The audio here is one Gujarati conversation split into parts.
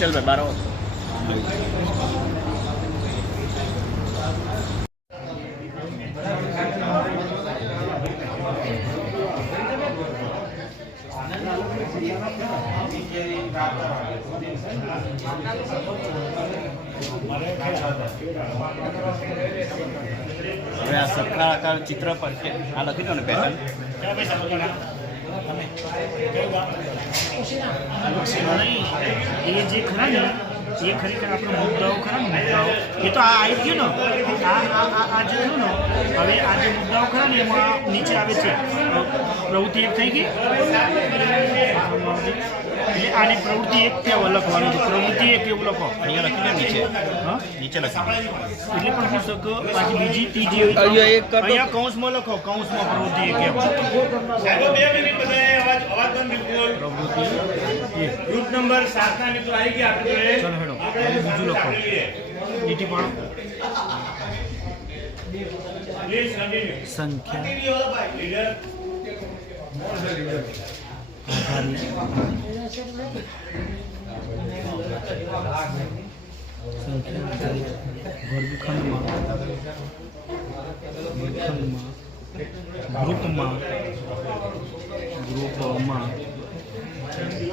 चल भाई बारो હવે આ સરખા આકાર ચિત્ર પર છે આ લખી દો ને પેટર્ન ये जे खरा ने ये खरेखर આપણો મુદ્દાઓ ખરા ને મુદ્દાઓ એ તો આ આવી ગયો ને આ જે છે ને હવે આ જે મુદ્દાઓ ખરા ને એમાં નીચે આવે છે પ્રવૃત્તિ એક થઈ ગઈ એટલે આની પ્રવૃત્તિ એક કેવું લખવાનું છે પ્રવૃત્તિ એક કેવું લખો અહીંયા લખી દો નીચે હા નીચે લખી એટલે પણ હું શકો પાછી બીજી ત્રીજી અહીંયા કૌંસમાં લખો કૌંસમાં પ્રવૃત્તિ એક કેવું સાહેબ 2 મિનિટ બધાએ અવાજ બંધ બિલકુલ પ્રવૃત્તિ ગ્રુપ નંબર 7 ના મિત્રો આવી ગયા આપણે ચલો હેડો બીજું લખો નીતિ પણ પ્લીઝ કન્ટિન્યુ સંખ્યા કન્ટિન્યુ ભાઈ લીડર ગ્રુપમાં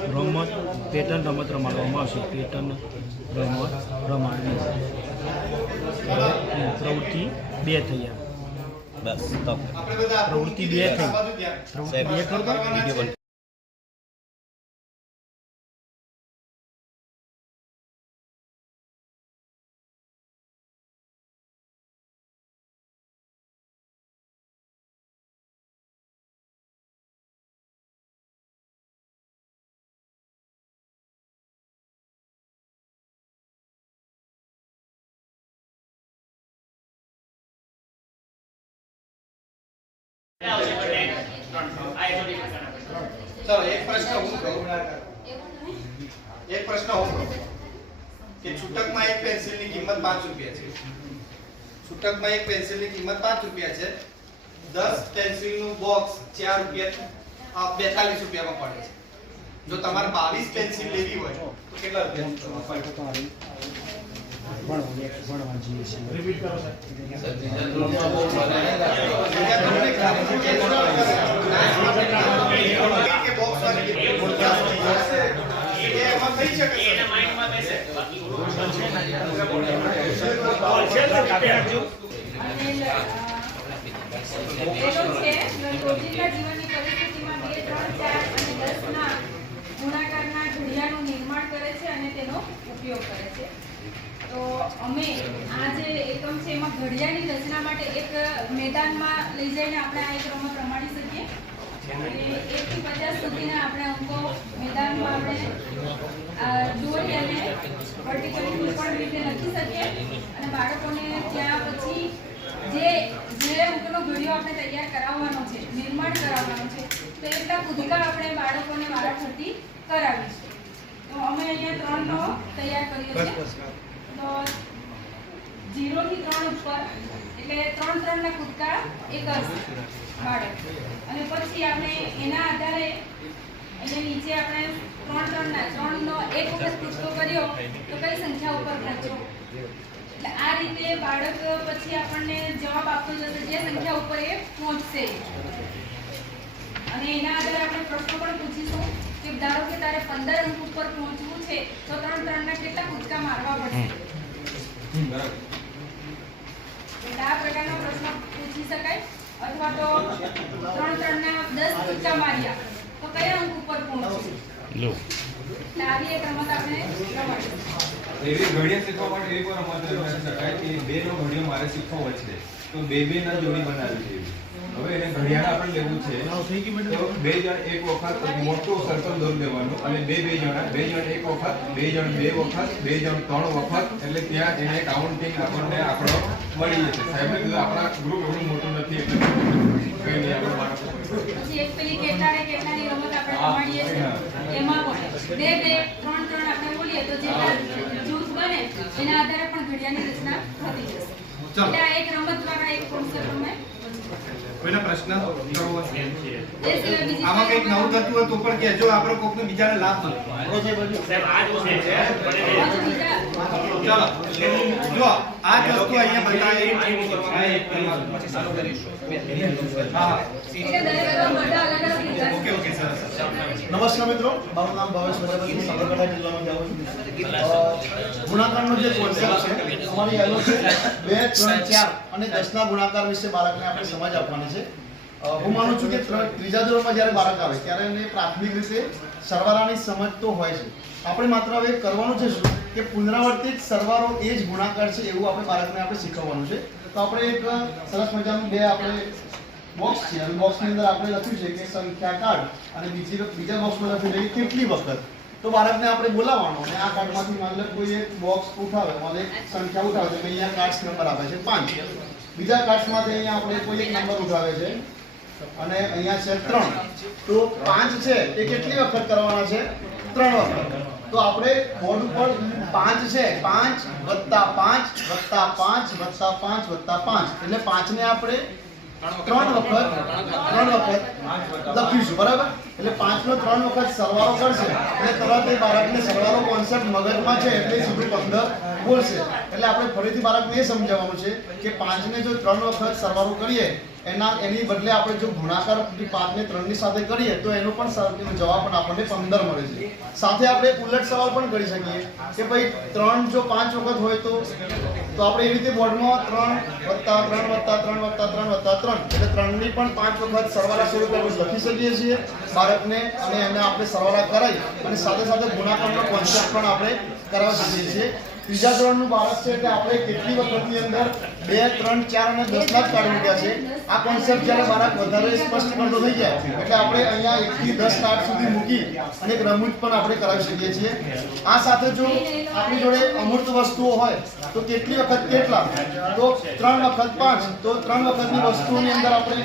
રમત પેટર્ન રમત રમાડવામાં આવશે પેટર્ન રમત રમાડવી પ્રવૃત્તિ 2 થઈ બસ તો પ્રવૃત્તિ 2 થઈ પ્રવૃત્તિ 2 કરતો વિડિયો બંધ चलो एक प्रश्न હું કે છૂટકમાં એક પેન્સિલની કિંમત 5 રૂપિયા છે છૂટકમાં એક પેન્સિલની કિંમત 5 રૂપિયા છે 10 પેન્સિલનું બોક્સ 4 રૂપિયા 42 રૂપિયામાં પડે છે જો તમારે 22 પેન્સિલ લેવી હોય તો કેટલા રૂપિયા રિપીટ કરો કે બોક્સ વાળી એ એમાં થઈ શકે એના માઈન્ડમાં બેસે રોજિંદા જીવનની પરિસ્થિતિમાં 2, 3, 4 અને 10 ના ગુણાકારના ઘડિયાળનું નિર્માણ કરે છે અને તેનો ઉપયોગ કરે છે તો અમે આ જે એકમ છે એમાં ઘડિયાળની રચના માટે એક મેદાનમાં લઈ જઈને આપણે આ એક રમત રમાડી શકીએ અને 1 થી 50 સુધીના આપણે અંકો મેદાનમાં આપણે દોરી અને વર્ટિકલી પણ રીતે લખી શકીએ અને બાળકોને ત્યાં પછી જે અંકનો ઘડિયો આપણે તૈયાર કરાવવાનો છે નિર્માણ કરાવવાનો છે તો એટલા કૂદકા આપણે બાળકોને વારાફરતી કરાવીશું તો અમે અહીંયા 3 નો તૈયાર કર્યો છે તો 0 થી 3 ઉપર એટલે 3 ના કૂદકા એક હશે બાળક અને પછી આપણે એના આધારે અહીંયા નીચે આપણે 3 નો એક વખત કૂદકો કર્યો તો કઈ સંખ્યા ઉપર પહોંચ્યો એટલે આ રીતે બાળક પછી આપણને જવાબ આપતો જશે જે સંખ્યા ઉપર એ પહોંચશે અને એના આધારે આપણે પ્રશ્નો પણ પૂછીશું કે ધારો કે તારે 15 અંક ઉપર પહોંચવું છે તો 3 ના કેટલા કૂદકા મારવા પડશે એટલે આ પ્રકારનો પ્રશ્ન પૂછી શકાય અથવા તો 3 ના 10 કૂદકા માર્યા તો કયા અંક ઉપર પહોંચશે લો એટલે આવી એક રમત આપણે રમાડીશું એવી ઘડિયા શીખવા માટે એક વાર રમત રમાડી શકાય કે 2 નો ઘડિયો મારે શીખવો હોય છે તો 2 ના જોડી બનાવવી જોઈએ હવે એને ઘડિયાળ આપણે લેવું છે તો બે જણ એક વખત એક મોટું સર્કલ દોરી દેવાનું અને બે જણ એક વખત, બે જણ બે વખત, બે જણ ત્રણ વખત, એટલે ત્યાં એને કાઉન્ટિંગ આપણને આંકડો મળી જશે. સાહેબે કીધું આપણા ગ્રુપ એટલું મોટું નથી એટલે કંઈ નહીં આપણે બાળકો પછી એક પેલી કેટલાની રમત આપણે રમાડીએ છીએ એમાં પણ બે ત્રણ આપણે બોલીએ તો જે જૂથ બને એના આધારે પણ ઘડિયાળની રચના થતી જશે. એટલે આ એક રમત દ્વારા એક કોન્સેપ્ટ અમે કોઈના પ્રશ્ન કરવો છે? એ સિવાય બીજી આમાં કંઈક નવું થતું હોય તો પણ કહેજો, આપણે કોકને બીજાને લાભ મળે. સાહેબ આ જ છે ચાલો જો આ જ વસ્તુ અહીંયા બતાવી પછી ચાલુ કરીશું. હા એટલે દરેક બધા અલગ અલગ રીતે ઓકે સરસ. નમસ્કાર મિત્રો, મારું નામ ભાવેશ પ્રજાપતિ, સાબરકાંઠા જિલ્લામાંથી આવું છું. ગુણાકારનો જે કોન્સેપ્ટ છે અમારી આનો છે 2, 3, 4 અને 10 ના ગુણાકાર વિશે બાળકને આપણે સમજ આપવાની છે. હું માનું છું કે ત્રીજા ધોરણમાં જ્યારે બાળક આવે ત્યારે એને પ્રાથમિક રીતે સરવાળાની સમજ તો હોય છે. આપણે માત્ર હવે કરવાનું છે શું કે પુનરાવર્તિત સરવાળો એ જ ગુણાકાર છે એવું આપણે બાળકને આપણે શીખવવાનું છે. તો આપણે એક સરસ મજાનું બે આપણે બોક્સ છે અને બોક્સની અંદર આપણે લખ્યું છે કે સંખ્યા કાર્ડ અને બીજા બોક્સમાં લખ્યું છે કે કેટલી વખત. તો બાળકને આપણે બોલાવવાનો અને આ કાર્ડમાંથી માની લો કોઈ એક બોક્સ ઉઠાવે, માની એક સંખ્યા ઉઠાવે તો અહીંયા કાર્ડ્સ નંબર આપે છે 5. બીજા કાર્ડ્સમાંથી અહીંયા આપણે કોઈ એક નંબર ઉઠાવે છે અને અહીંયા છે 3. તો 5 છે એ કેટલી વખત કરવાના છે? 3 વખત. તો આપણે બોર્ડ ઉપર 5 છે, 5 + 5 + 5 + 5 + 5 એટલે 5 ને આપણે 3 વખત લખીશું, બરાબર? એટલે 5 નો 3 વખત સરવાળો કરશે એટલે તરત એ બાળકને સરવાળો કોન્સેપ્ટ મગજમાં છે એટલે સીધું 15 બોલશે. એટલે આપણે ફરીથી બાળકને એ સમજાવવાનું છે કે 5 ને જો 3 વખત સરવાળો કરીએ એની બદલે આપણે જો ગુણાકાર 5 ને 3 ની સાથે કરીએ તો એનો પણ જવાબ પણ આપણને 15 મળે છે. સાથે આપણે ઉલટ સવાલ પણ કરી શકીએ કે ભાઈ 3 જો 5 વખત હોય તો આપણે એ રીતે બોર્ડમાં 3 + 3 + 3 + 3 + 3 એટલે 3 ની પણ 5 વખત સરવાળા સ્વરૂપે આપણે લખી શકીએ છીએ બાળકને, અને એને આપણે સરવાળા કરાવી અને સાથે સાથે ગુણાકારનો કોન્સેપ્ટ પણ આપણે કરાવી શકીએ છીએ. ત્રીજા ધોરણનું બાળક છે એટલે આપણે કેટલી વખતની અંદર 2, 3, 4 અને 10 ના જ કાર્ડ મૂક્યા છે. આ કોન્સેપ્ટ જ્યારે બાળક વધારે સ્પષ્ટ કરતો થઈ જાય એટલે આપણે અહીંયા 1 થી 10 કાર્ડ સુધી મૂકી અને એક રમૂજ પણ આપણે કરાવી શકીએ છીએ. આ સાથે જો આપણી જોડે અમૂર્ત વસ્તુઓ હોય તો કેટલી વખત કેટલા, તો 3 વખત 5, તો 3 વખતની વસ્તુઓની અંદર આપણે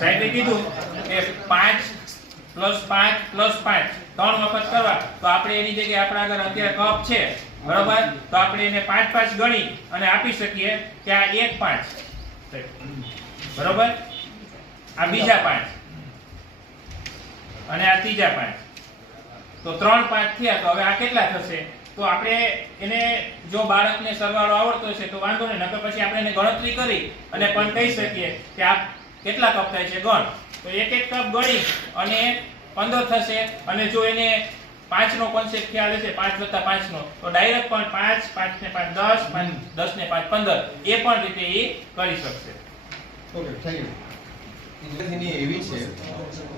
સાહેબે કીધું કે 5 + 5 + 5 3 વખત કરવા, તો આપણે એની જગ્યાએ આપણા આગળ અત્યારે કપ છે, બરોબર? તો આપણે એને 5 5 ગણી અને આપી શકીએ કે આ 1 5, બરોબર? આ બીજા 5 અને આ ત્રીજા 5, તો 3 5 થયા. તો હવે આ કેટલા થશે? તો આપણે એને જો બાળકને સરવાળો આવડતો હશે તો વાંધો નહીં, નકર પછી આપણે એને ગણતરી કરી અને પણ કહી શકીએ કે આ કેટલા કપ થાય છે ગણ. તો એક કપ ગણી અને 15 થશે. અને જો એને 5 નો કોન્સેપ્ટ ખ્યાલ હશે, 5 + 5 નો, તો ડાયરેક્ટ પણ 5 5 ને 5 10 10 ને 5 15 એ પણ રીતે એ કરી શકશે. Okay, thank you. વિદ્યાર્થીની એવી છે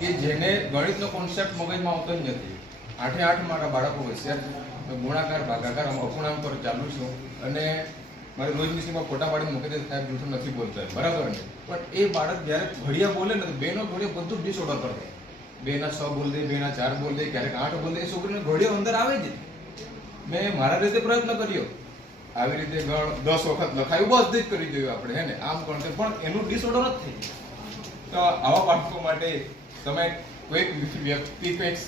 કે જેને ગણિતનો કોન્સેપ્ટ મગજમાં આવતો જ નથી. 8 મારા બાળકો હોશિયાર છે. ગુણાકાર ભાગાકાર અપૂર્ણાંક પર ચાલુ છું અને મારી રોજ મિશનમાં ફોટા પાડીને મૂકી દે, સાહેબ જૂઠું નથી બોલતા, બરાબર ને? પણ એ બાળક જ્યારે ઘડિયા બોલે ને તો 2 નો ઘડિયો બધું ડિસઓર્ડર કરે. 2 ના 6 બોલ દે, 2 ના 4 બોલ દે, ક્યારેક 8 બોલ દે. એ છોકરીને ઘડિયો અંદર આવે જ. મેં મારા રીતે પ્રયત્ન કર્યો, આવી રીતે ગણ 10 વખત લખાયું, બસ જ કરી જોયું આપણે, હે ને? આમ પણ એનું ડિસઓર્ડર જ થઈ ગયું. તો આવા બાળકો માટે તમે કોઈક વ્યક્તિ કંઈક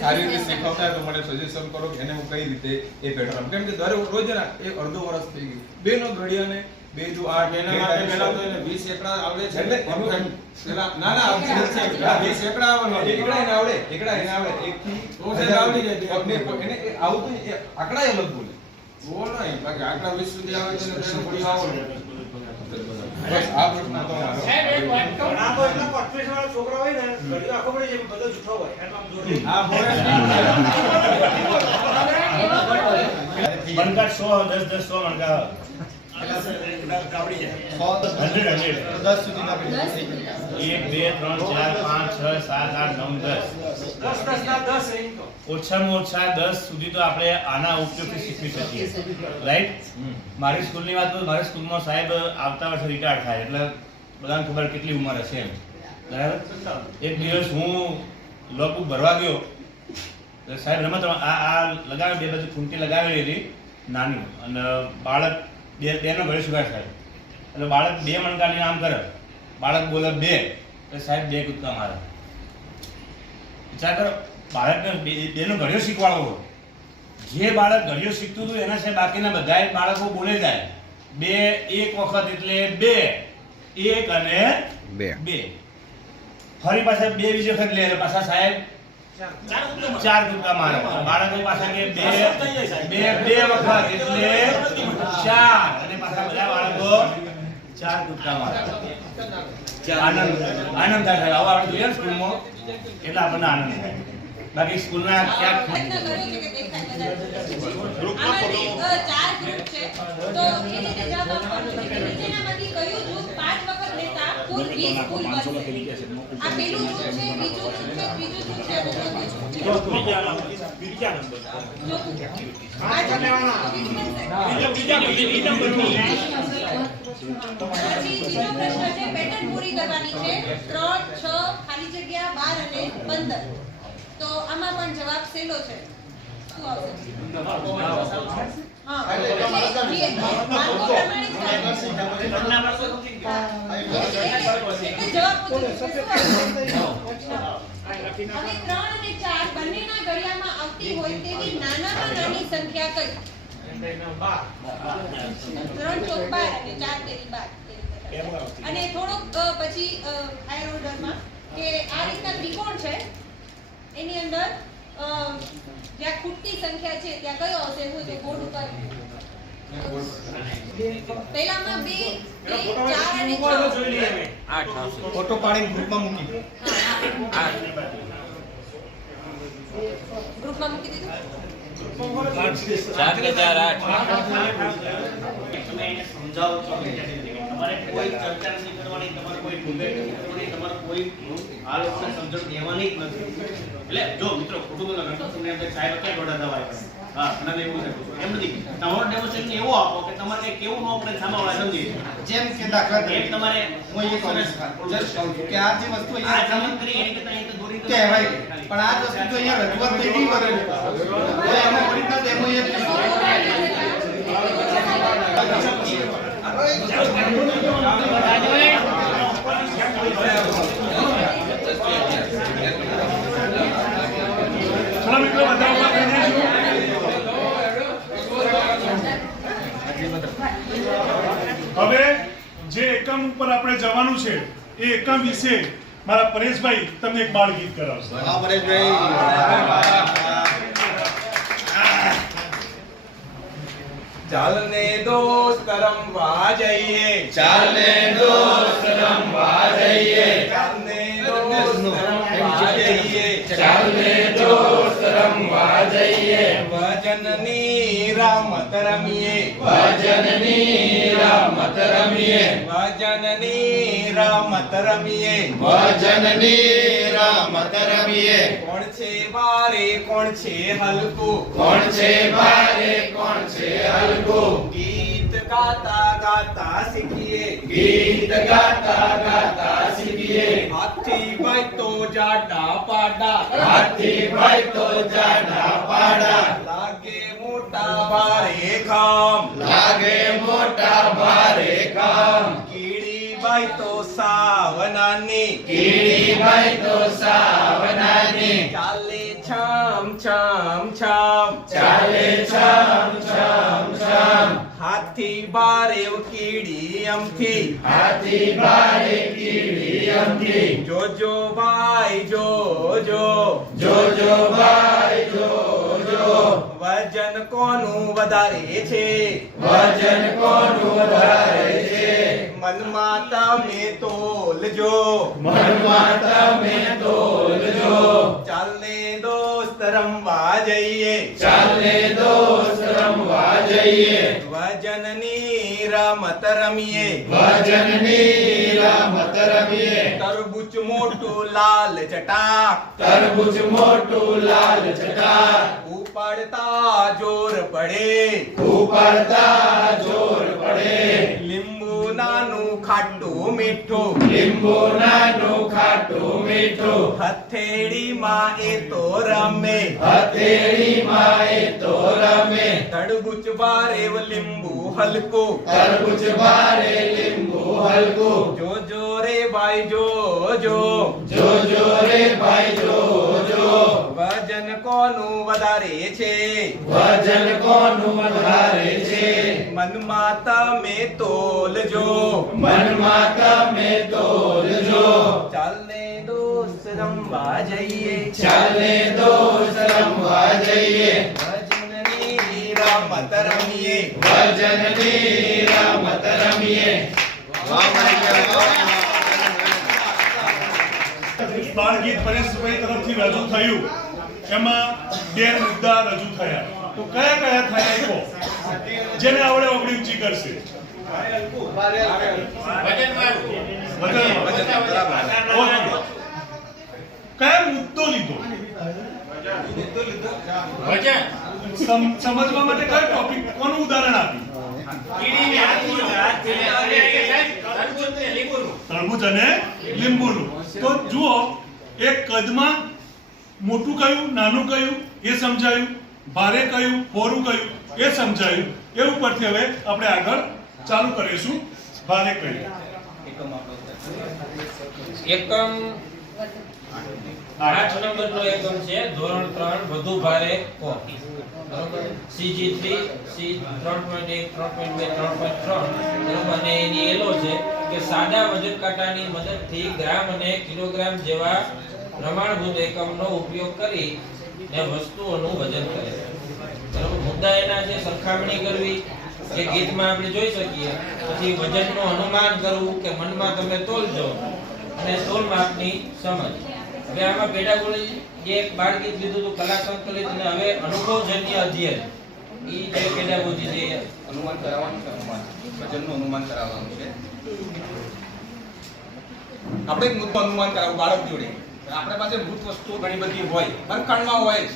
સારી રીતે શીખવતા હોય તો મને સજેશન કરો કે એને હું કઈ રીતે એ પેટર્ન, કેમ કે દરેક રોજ ને એક અડધો વર્ષ થઈ ગયું 2 નો ઘડિયાને 2 × 8 એના માટે પહેલા તો એને 20 એકડા આવડે છે. એટલે પેલા ના 20 એકડા આવડે. એકડા એને આવડે, એકડા એને આવડે, 1 થી તો છે આવડી જાય. એને આવું તો આંકડા અલગ બોલે. બોલ નહીં, બાકી આટલા 20 સુધી આવે છે ને તેનું ઘડી આવડે. બસ આ પ્રશ્ન તો મારો. ઘણા તો એટલા પરફેક્ટ વાળા છોકરા હોય ને ઘડિયો આખો પડી જાય, બધો જૂઠો હોય એટલે આમ જોડે. હા બોલે. મણકા 100 10 10 100 મણકા આવડી જાય 100 10 સુધીના 1 2 3 4 5 6 7 8 9 10 ઓછામાં ઓછા 10 સુધી તો આપણે આના ઉપયોગથી શીખવી શકીએ, રાઈટ? મારી સ્કૂલની વાત કરું, મારી સ્કૂલમાં સાહેબ આવતા વર્ષે રિટાયર થાય એટલે બધાને ખબર કેટલી ઉંમર હશે એમ, બરાબર? એક દિવસ હું લોકબુક ભરવા ગયો તો સાહેબ રમત આ લગાવે, બે બધી ખૂંટી લગાવેલી હતી નાની, અને બાળક બેનો ઘરે શીખાય સાહેબ, એટલે બાળક 2 મણકાની આમ કરે, બાળક બોલે 2 એટલે સાહેબ 2 કૂદકા મારે. વિચાર કરો, બાળકને બેનો ઘડિયો શીખવાડવો, જે બાળક ઘડિયો શીખતું હતું એના સિવાય બાકીના બધા બાળકો બોલે જાય 2 એક વખત એટલે 2 1 અને 2, ફરી પાછા 2 બીજી વખત લે પાછા સાહેબ 4 કૂદકા મારે, બાળકો પાછા કે 2 વખત એટલે 4 અને પાછા બધા બાળકો 4 કૂદકા મારે. આનંદ થાય. આવા આપણે જોઈએ ને સ્કૂલમાં એટલે આપણને આનંદ થાય. બાકી સ્કૂલના ક્યાંક પ્રયત્ન કર્યો છે કે દેખાય બધા આમાંથી 4 ગ્રુપ છે, તો એ રીતે જવાબ આપવાનો છે કે નીચેનામાંથી કયું ગ્રુપ 5 વખત લેતા કુલ 20 કુલ બનશે. આ પેલું ગ્રુપ છે, બીજું ગ્રુપ છે, ત્રીજું ગ્રુપ છે અને ચોથું છે. બીજા નંબર ચોથું. આ જો બીજી નંબરની. પછી બીજો પ્રશ્ન છે, પેટર્ન પૂરી કરવાની છે 3 6 ખાલી જગ્યા 12 અને 15. તો આમાં પણ જવાબ સેલો છે. શું આવશે? હા, માર્કો પ્રમાણે જ જવાબ પૂછ્યો. હવે 3 અને 4 બંનેના ઘડિયામાં આવતી હોય તેવી નાનામાં નાની સંખ્યા કઈ? 3 ચોક 12 અને 4 તેરી 12. અને થોડુંક પછી હાયર ઓર્ડરમાં કે આ રીતના ત્રિકોણ છે, એની અંદર જ્યાં ખૂટતી સંખ્યા છે ત્યાં કયો આવશે? હું તો બોર્ડ ઉપર પહેલામાં 2 4 અને 6 ફોટો પાડીને ગ્રુપમાં મૂકી. ગ્રુપમાં મૂકી દીધું. 4 કે 8 તમે એને સમજાવો છો કે તમારે કોઈ ચર્ચા નથી કરવાની, તમારે કોઈ ડિબેટ નથી કરવાની, તમારે કોઈ આ લોકોને સમજણ દેવાની જ નથી. એટલે જો મિત્રો ખોટું બોલો નતો, તમને એમ થાય સાહેબ ક્યાં દોડા દવાય હા મને એવું છે એમ નથી. તમારો ડેમોન્સ્ટ્રેશન એવો આપો કે તમારે કઈ કેવું ન પડે, સામાવાળા સમજી જેમ કે દાખલા એક તરીકે તમારે હું એ કહું છું કે આ જે વસ્તુ આ અહીંયા સમજ કરી એની કરતા એક દોરી કહેવાય, પણ આ વસ્તુ તો અહીંયા રજૂઆત થઈ ગઈ વગેરે તો એમાં ઓરિજિનલ ડેમો હવે જે એકમ ઉપર આપણે જવાનું છે એ એકમ વિશે મારા પરેશભાઈ તમને એક બાળ ગીત કરાવશે. હા પરેશભાઈ, ચાલને દોસ્ત રમવા જઈએ, ચાલને દોસ્ત રમવા જઈએ, ચાલને દોસ્ત રમવા જઈએ, ચાલને દોસ્ત રમવા જઈએ, વજનની રમત રમીએ, ભજનની રમત રમીએ, વજનની રમત રમીએ, ભજનની રમત રમીએ, કોણ છે ભારે કોણ છે હલકું, કોણ છે ભારે કોણ છે હલકું, ગીત ગાતા ગાતા શીખીએ, ગીત ગાતા ગાતા શીખીએ, હાથી ભાઈ તો જાડા પાડા, હાથી ભાઈ તો જાડા પાડા, લાગે મોટા ભારે કામ, લાગે મોટા ભારે કામ, કીડીબાઈ તો સાવનાની, કીડીબાઈ તો સાવનાની, ચાલે છમ છમ છમ, ચાલે છમ છમ છમ, હાથી બારે કીડી અમથી, હાથી ભારે કીડી અમથી, જોજો ભાઈ જોજો, જોજો ભાઈ જોજો, વજન કોનું વધારે છે, વજન કોનું વધારે છે, મનમાં તમે તોલજો, મનમાં તમે તોલજો, ચાલને દોસ્ત રમવા જઈએ, ચાલને દોસ્ત રમવા જઈએ, વજનની રમત રમીએ, ભજનની રમત રમીએ, તરબૂચ મોટું લાલ ચટાક, તરબૂચ મોટું લાલ ચટાક, ઉપાડતા જોર પડે, ઉપાડતા જોર પડે, લીંબુ નાનું ખાટું મીઠું, લીંબુ નાનું ખાટું મીઠું, હથેળીમાં એ તો રમે, હથેળીમાં એ તો રમે, તડબૂચ ભારે લીંબુ હલકું, તરબૂચ ભારે લીંબુ હલકું, જોજો રે ભાઈ જોજો, જોજો રે ભાઈ જોજો, વજન કોનું વધારે છે, વજન કોનું વધારે છે, મનમાં તમે તોલજો, મનમાં તમે તોલજો, ચાલને દોસ્ત રમવા જઈએ, ચાલે દોસ્ત રમવા જઈએ, વજનની રમત રમીએ. વજનની રમત રમીએ. બાળ ગીત પરેશભાઈ તરફથી રજૂ થયું એમાં 2 મુદ્દા રજૂ થયા તો કયા કયા થયા એ કહો જેને આવડે ઓગળી ઊંચી કરશે કયા મુદ્દો લીધો સમજવા માટે કયો ટોપિક કોનું ઉદાહરણ આપ્યું તરબૂચ અને લીંબુનું તો જુઓ એક કદમાં મોટું કયું નાનું કયું એ સમજાયું ભારે કયું પોરું કયું એ સમજાયું એ ઉપરથી હવે આપણે આગળ ચાલુ કરીશું ભારે કયું એકમ 8 નંબરનો એકમ છે ધોરણ 3 વધુ ભારે કો બરોબર CG3 C 3.1 3.2 3.3 બરોબર અને એની એલો છે કે સાદા વજન કાંટાની મદદથી ગ્રામ અને કિલોગ્રામ જેવા પ્રમાણભૂત એકમનો ઉપયોગ કરી ને વસ્તુઓનું વજન કરે છે બરોબર મુદ્દા એના છે સરખામણી કરવી કે ગીતમાં આપણે જોઈ શકીએ પછી વજનનું અનુમાન કરવું કે મનમાં તમે તોલજો અને તોલ માપની સમજ હવે આમાં પેડાગોજી જે એક બાળ ગીત લીધું હતું કલા સંકલિત અને હવે અનુભવજન્ય અધ્યયન ઈ જે પેડાગોજી જે અનુમાન કરાવવાનું છે, વજનનું અનુમાન કરાવવાનું છે. આપણે એક મુદ્દો અનુમાન કરાવવું બાળક જોડે આપણા પાસે ભૂત વસ્તુઓ ઘણી બધી હોય ભરખંડમાં હોય જ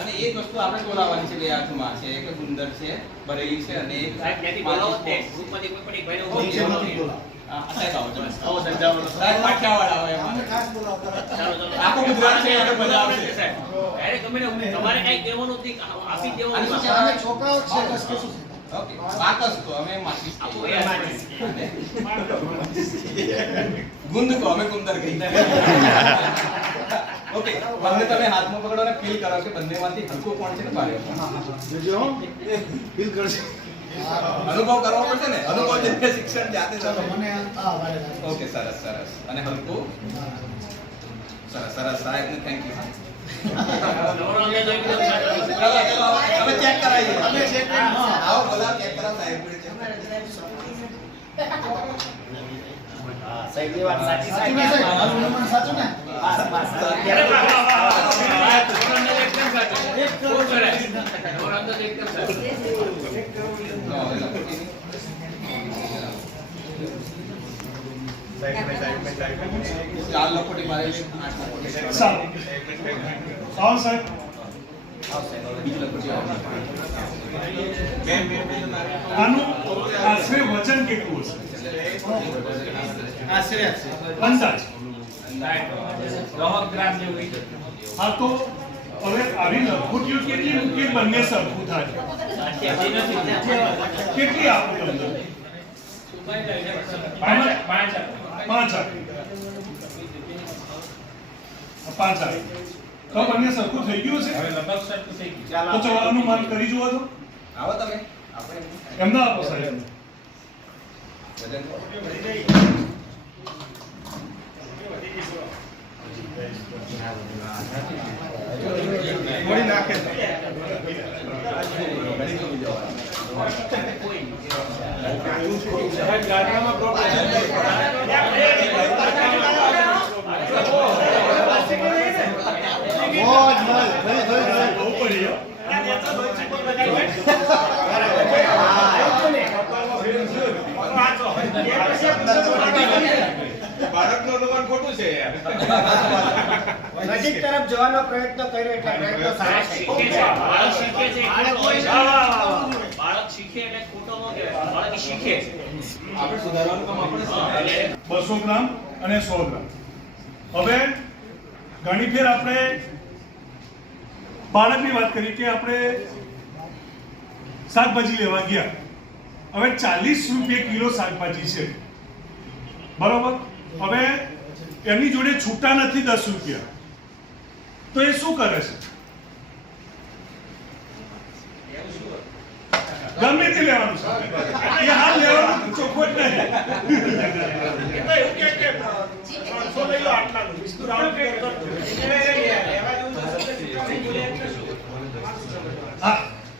અને એક વસ્તુ આપણે તોલાવવાની છે બે હાથમાં છે એક ગુંદર છે બરેલી છે અને એક સાહેબ આવો સાહેબ કાઠિયાવાડ આવે એમાં આખું ગુજરાત છે આપણે મજા આવશે તમારે કઈ કહેવાનું નથી આપી દેવાનું છોકરાઓ છે ઓકે બાકસ તો અમે માટી ગુંદ કો અમે ગુંદર ગઈ ઓકે બંને તમે હાથમાં પકડો અને ફીલ કરો કે બંનેમાંથી હલકો કોણ છે ને ભારે જો ફીલ કરશે અનુભવ કરવો પડશે ને અનુભવ જે શિક્ષણ જાતે જ મને આ વારે ઓકે સરસ સરસ અને હલકો સરસ સરસ સાહેબને થેન્ક યુ અમે ચેક કરાવીએ અમે ચેક આવો બોલા ચેક કરાવ સાહેબ જોડે ચેક સાહેબની વાત સાચી સાચું ને સાહેબ અનુમાન સાચું ને ચાર લખોટી મારેલી 8 લખોટી સારું આવો સાહેબ બીજી લખોટી આનું આશરે વજન કેટલું હશે આશરે અંદાજ 10 ગ્રામ જેવું હા તો હવે આવી લખોટીઓ કેટલી મૂકી બંને સરખું થાય કેટલી આપો તમને 5 આપી 5 આપી તો બંને સરખું થઈ ગયું છે હવે લગભગ સરખું થઈ ગયું તો ચલો અનુમાન કરી જુઓ તો આવો તમે આપણે એમના આપો સાહેબ વજન મોડી નાખે બહુ પડી બાળકનું અનુમાન ખોટું છે છે યાર. નજીક તરફ જવાનો પ્રયત્ન કર્યો એટલે પ્રયત્નો સારા છે. બાળક શીખે છે બાળક શીખે એટલે ખોટો ન કહેવાય. બાળક શીખે છે. આપણે સુધારવાનું કામ આપણે જ કરવાનું. 200 ગ્રામ અને 100 ગ્રામ. હવે ઘણી ફેર આપણે બાળકની વાત કરી કે આપણે શાકભાજી લેવા ગયા, હવે 40 રૂપિયા કિલો શાકભાજી છે, બરોબર. હવે એમની જોડે છૂટા નથી 10 રૂપિયા, તો એ શું કરે છે? ગમે તે લેવાનું છે, એ હાલ લેવાનું ચોખ્ખો જ નહીં. હા,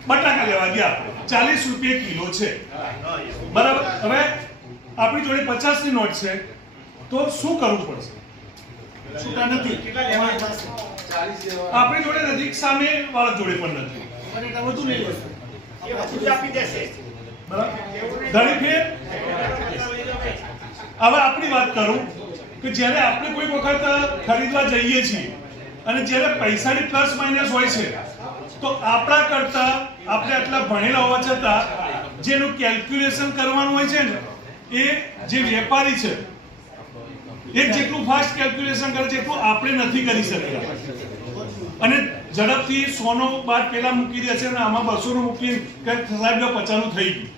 બટાકા લેવા ગયા, 40 રૂપિયા કિલો છે, બરાબર. હવે આપણી જોડે 50 ની નોટ છે, તો શું કરવું પડશે? છૂટા નથી, આપણી જોડે નથી, સામે વાળા જોડે પણ નથી. બધું લઈ લેશે, એ બધું આપી દેશે. ઘણી ફેર હવે આપણી વાત કરું કે જ્યારે આપણે કોઈ વખત ખરીદવા જઈએ છીએ અને જ્યારે પૈસાની પ્લસ માઇનસ હોય છે, તો આપણા કરતા આપણે આટલા ભણેલા હોવા છતાં જેનું કેલ્ક્યુલેશન કરવાનું હોય છે ને, એ જે વેપારી છે એ જેટલું ફાસ્ટ કેલ્ક્યુલેશન કરે છે એટલું આપણે નથી કરી શકતા. અને ઝડપથી 100 નો બાદ પેલા મૂકી દે છે અને આમાં 200 નું મૂકી કે સાહેબ 50 નું થઈ ગયું.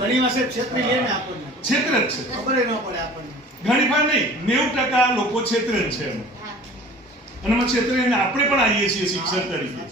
ઘણી વખત છેતરી લે ને આપણને, છેતર જ છે, ખબર ન પડે આપણને. ઘણી વાર નહીં, 90% લોકો છેતરે જ છે એમ. અને એમાં છેતરીને આપણે પણ આવીએ છીએ શિક્ષક તરીકે.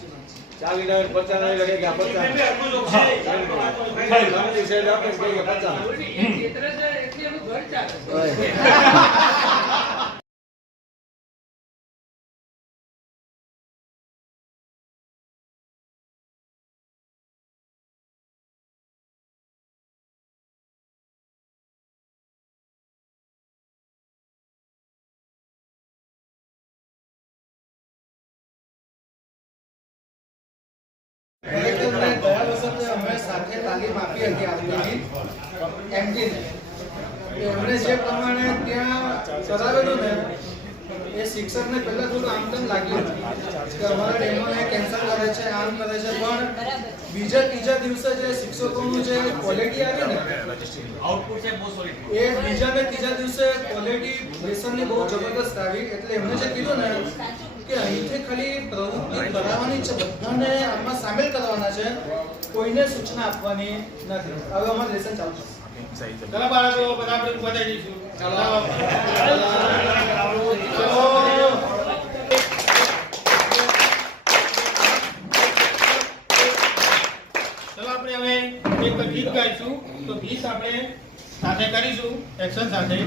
ગયા વર્ષે અમે સાથે તાલીમ આપી હતી આરમીની એમડીને. એમણે જે પ્રમાણે ત્યાં કરાવેલું ને, એ શિક્ષકને પહેલા થોડું આમ તેમ લાગ્યું કે અમારા ડેમોને કેન્સલ કરે છે, આમ કરે છે, પણ બીજા ત્રીજા દિવસે જે શિક્ષકોનું જે ક્વોલિટી આવી ને, આઉટપુટ છે બહુ સોલિડ. એ બીજા ને ત્રીજા દિવસે ક્વોલિટી લેસનની બહુ જબરદસ્ત આવી. એટલે એમણે જે કીધું ને કે અહીંથી ખાલી પ્રવૃત્તિ કરાવવાની છે, બધાને આમાં સામેલ કરવાના છે, કોઈને સૂચના આપવાની નથી. હવે અમારું લેસન ચાલુ થશે. ચલો બાળકો, બધા આપણે ઉભા થઈ જઈશું. ચલો આપણે હવે એક ગીત ગાઈશું. તો ગીત આપણે સાથે કરીશું, એક્શન સાથે.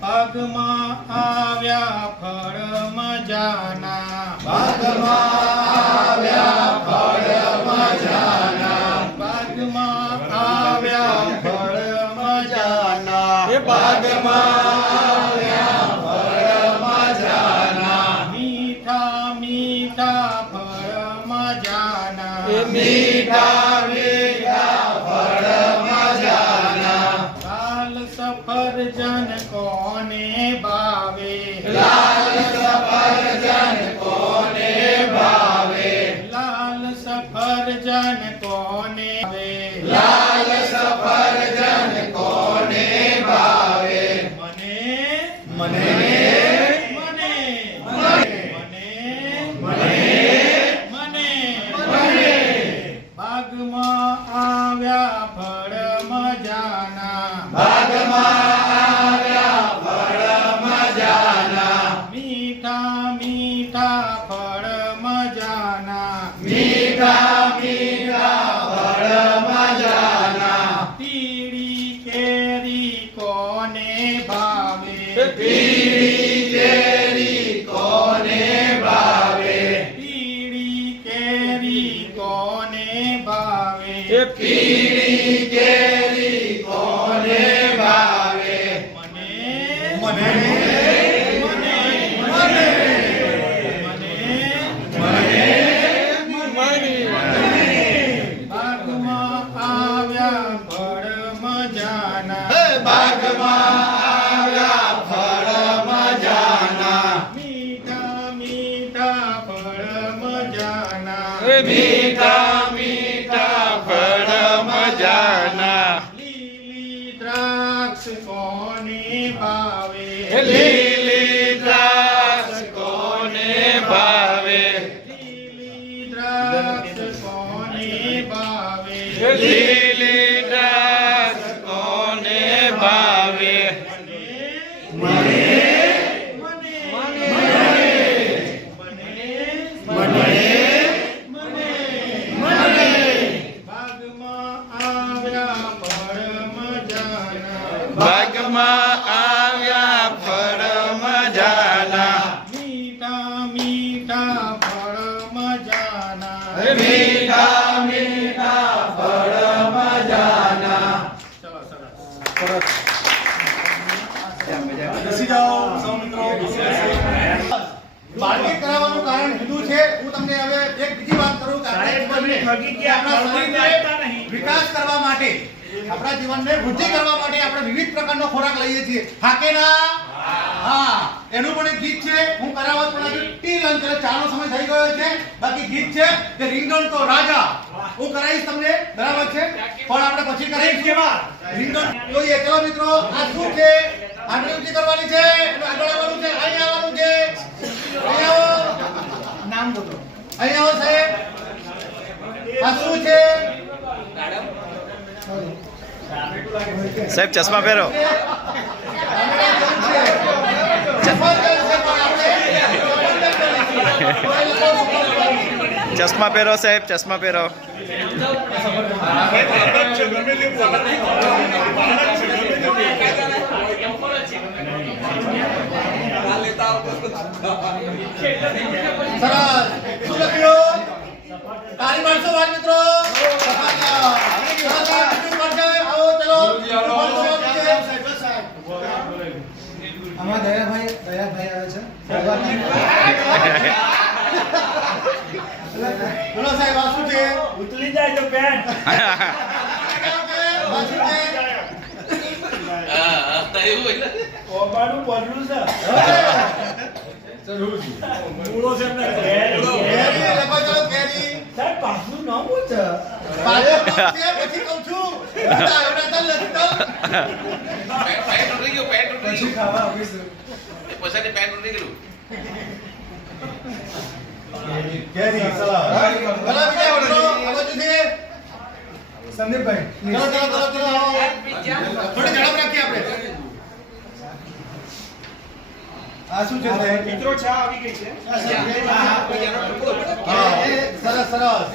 ભાગમાં આવ્યા ફળ મજાના, ભાગમાં આવ્યા ફળ મજાના, ભાગમાં આવ્યા ફળ મજાના, એ ભાગમાં આવ્યા ફળ મજાના, મીઠા મીઠા ફળ મજાના, એ મીઠા મીઠા ફળ મજાના. લાલ સફરજન કોને ભાવે, લાલ સફરજન કોને ભાવે, લાલ સફરજન કોને ભાવે, લાલ સફરજન કોને ભાવે. મને મને મને મને મને મને મને. બાગમાં મીઠા મીઠા ફળ મજાના લીલી દ્રાક્ષ કોને ભાવે લીલી દ્રાક્ષ કોને ભાવે લીલી દ્રાક્ષ કોને ભાવે લીલી દ્રાક્ષ કોને ભાવે ભાગમાં આવ્યા ફળ મજાના મીઠા મીઠા ફળ મજાના મીઠા મીઠા ફળ મજાના બેસી જાઓ સૌ મિત્રો. બાળકી કરાવવાનું કારણ હેતુ છે. હું તમને હવે એક બીજી વાત કરું કે આપણા શરીરને વિકાસ કરવા માટે, આપણા જીવનને વૃદ્ધિ કરવા માટે આપણે વિવિધ પ્રકારનો ખોરાક લઈએ છીએ. હા કે ના? હા. એનું પણ એક ગીત છે. હું કરાવત પણ આજે ટી લંચ એટલે ચાનો સમય થઈ ગયો છે. બાકી ગીત છે કે રીંગણ તો રાજા. હું કરાવીશ તમને, બરાબર છે? પણ આપણે પછી કરીશું. રીંગણ જોઈએ. ચલો મિત્રો, આ શું છે? આકૃતિ કરવાની છે. આગળ આવવાનું છે. અહીં આવવાનું છે. અહીં આવો. નામ બોલો. અહીં આવો સાહેબ. આ શું છે? સાહેબ ચશ્મા પહેરો. ચશ્મા પહેરો સાહેબ, ચશ્મા પહેરો. સરસ. શું લખ્યું? તાળી મારશો વાત મિત્રો. આવો ચલો. આમાં દયાભાઈ આવે છે. બોલો સાહેબ, આ શું છે? ઉતલી જાય તો પેન ઓબાનું પડલું છે મૂળો છે એમને કેરી લખો. ચલો કેરી. સાહેબ પાછું નામ શું છે પાછળ છે, પછી કહું છું. પછી ખાવા આવીશું. કેરી સલાહ. ચલો બીજા બોલો. આ બાજુથી સંદીપભાઈ. ચલો ચલો ચલો ચલો. થોડી ઝડપ રાખીએ આપણે. આ શું છે સાહેબ? મિત્રો ચા આવી ગઈ છે હા, સરસ સરસ.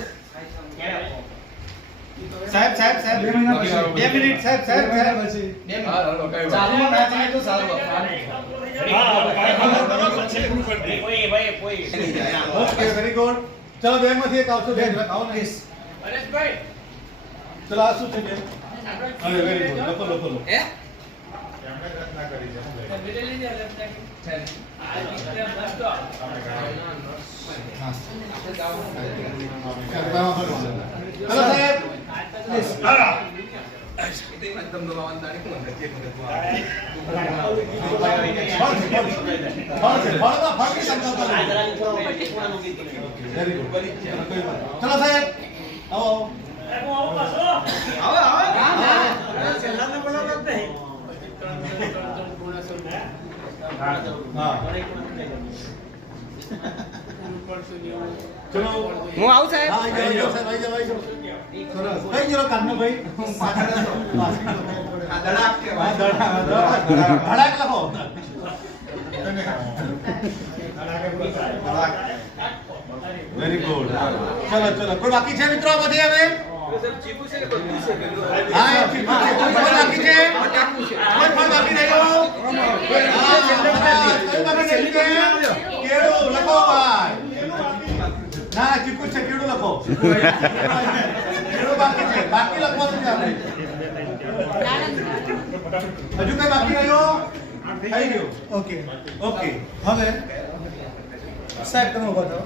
સાહેબ સાહેબ સાહેબ 2 મિનિટ સાહેબ સાહેબ સાહેબ ચાલમાં ના થાય તો સારું. Okay, very good. ચલો બે માંથી એક આવશો. બે આવો ને. પરેશભાઈ ચલો આ શું છે બેન? અરે વેરી ગુડ. લખો લખો લખો. ચલો સાહેબ. ચલો સાહેબ આવો. ચલો હું આવું સાહેબ. હા, આવી જાઓ સાહેબ, આવી જાઓ, આવી જાઓ. સરસ. કઈ ગયો કાનનો ભાઈ? પાછળ ધડાક કહેવાય. ધડાક લખો. Very good. ચલો ચલો. કોઈ બાકી છે મિત્રો આમાંથી હવે? હા, એ ચીકુ છે. કોઈ બાકી છે? કોઈ પણ બાકી નહીં હો? હા, કોઈ બાકી નહીં છે? કેળું લખો ભાઈ. ના, ચીકુ છે. કેળું લખો. કેળું બાકી છે. બાકી લખવાનું છે આપણે. હજુ કઈ બાકી રહ્યો? થઈ ગયું. Okay okay. હવે સાહેબ તમે ઉભા થાઓ.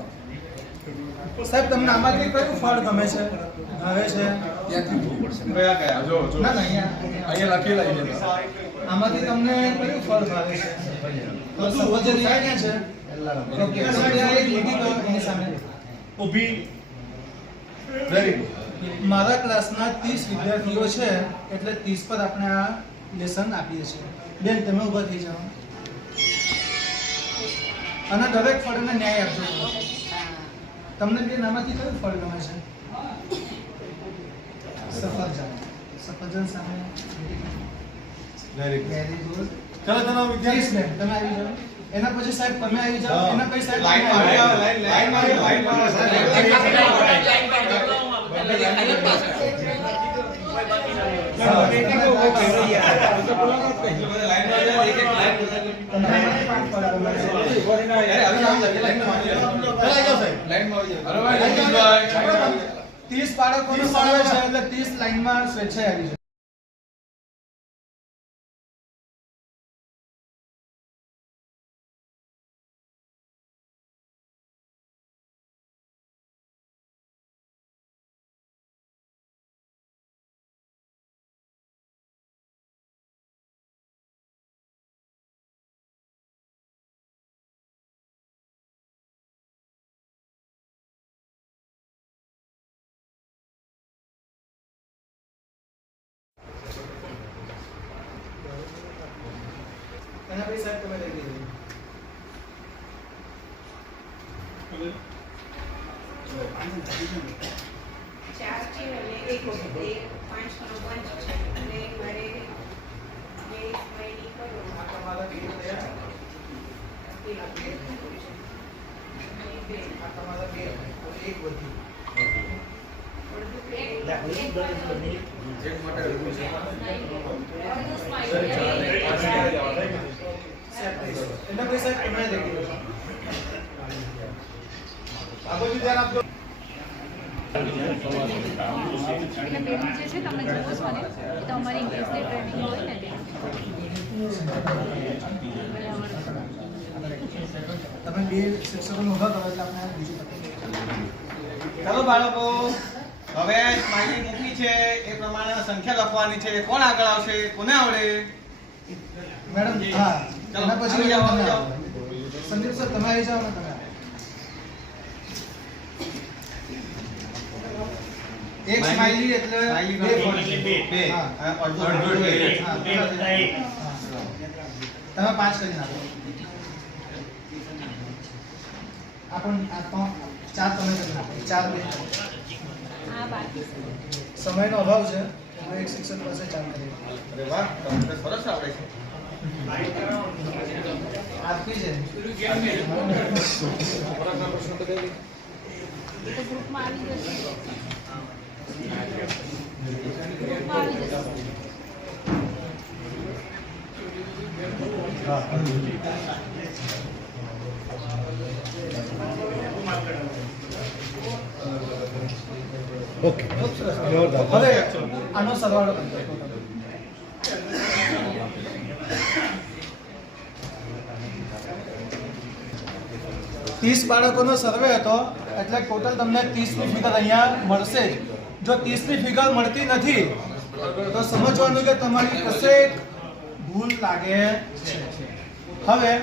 સાહેબ તમને આમાંથી કયું ફળ ગમે છે? આવે છે કયા કયા જો જો ના ના અહીંયા લખેલા છે. આમાંથી તમને કયું ફળ ભાવે છે? તો સફરજન ક્યાં છે? ઓકે. તમે આ એક લીટી કરો એની સામે ઊભી. Very good. મારા ક્લાસના 30 વિદ્યાર્થીઓ છે એટલે 30 પર આપણે આ લેસન આપીએ છીએ. બેન તમે ઊભા થઈ જાઓ અને દરેક ફળને ન્યાય આપજો. તમને બેન આમાંથી કયું ફળ ગમે છે? સફરજન. સફરજન સામે વેરી ગુડ. ચલો ચલો વિદ્યાર્થી બેન તમે આવી જાઓ. એના પછી સાહેબ તમે આવી જાઓ. એના પછી સાહેબ લાઈન માં 30 બાળકોનો સર્વે છે એટલે 30 લાઈનમાં સ્વેચ્છાએ આવી જાય. એના પછી સાહેબ તમે લઈ લીધું. ચાર છે અને એક વખત એ 5 નો પંચ છે અને મારે બે સ્માઈલી કરો આ તમારા બે થયા. એક બે બે આ તમારા બે એક વધી. એના પછી સાહેબ તમે લઈ લીધું. આ બધું ધ્યાન આપજો. એટલે બેન જે છે તમે જોવો છો ને એ તો અમારી ઇંગ્લિશની ટ્રેનિંગ હોય ને તે તમે બે શિક્ષકોને ઊભા કરો એટલે આપણે બીજું પતાવીએ. ચાલો બાળકો, હવે સ્માઈલી મૂકી છે એ પ્રમાણે સંખ્યા લખવાની છે. કોણ આગળ આવશે? કોને આવડે? મેડમ હા એના પછી આવી જાઓ, આવી જાઓ. સંદીપ સર તમે આવી જાઓ ને તમે. એક સ્માઈલી એટલે સ્માઈલી બે ગણો. ફળ. બે. હા. અડધો અડધો બે. હા, બે વત્તા એક. તમે 5 કરી નાખો. આપણ આ તો 4 તમે કરી નાખો. 4 બે. આ બાકી છે. સમયનો અભાવ છે એટલે એક શિક્ષક પાસે 4 કરી. અરે વાહ, તમને સરસ આવડે છે. આપી છે. એ તો ગ્રુપમાં આવી જશે. ગ્રુપમાં આવી જશે. ઓકે હવે આનો સરવાળો કરો. ત્રીસ બાળકોનો સર્વે હતો એટલે ટોટલ તમને 30 ની ફિગર અહીંયા મળશે જ. જો 30 ની ફિગર મળતી નથી તો સમજવાનું કે તમારી કશેક ભૂલ લાગે છે. હવે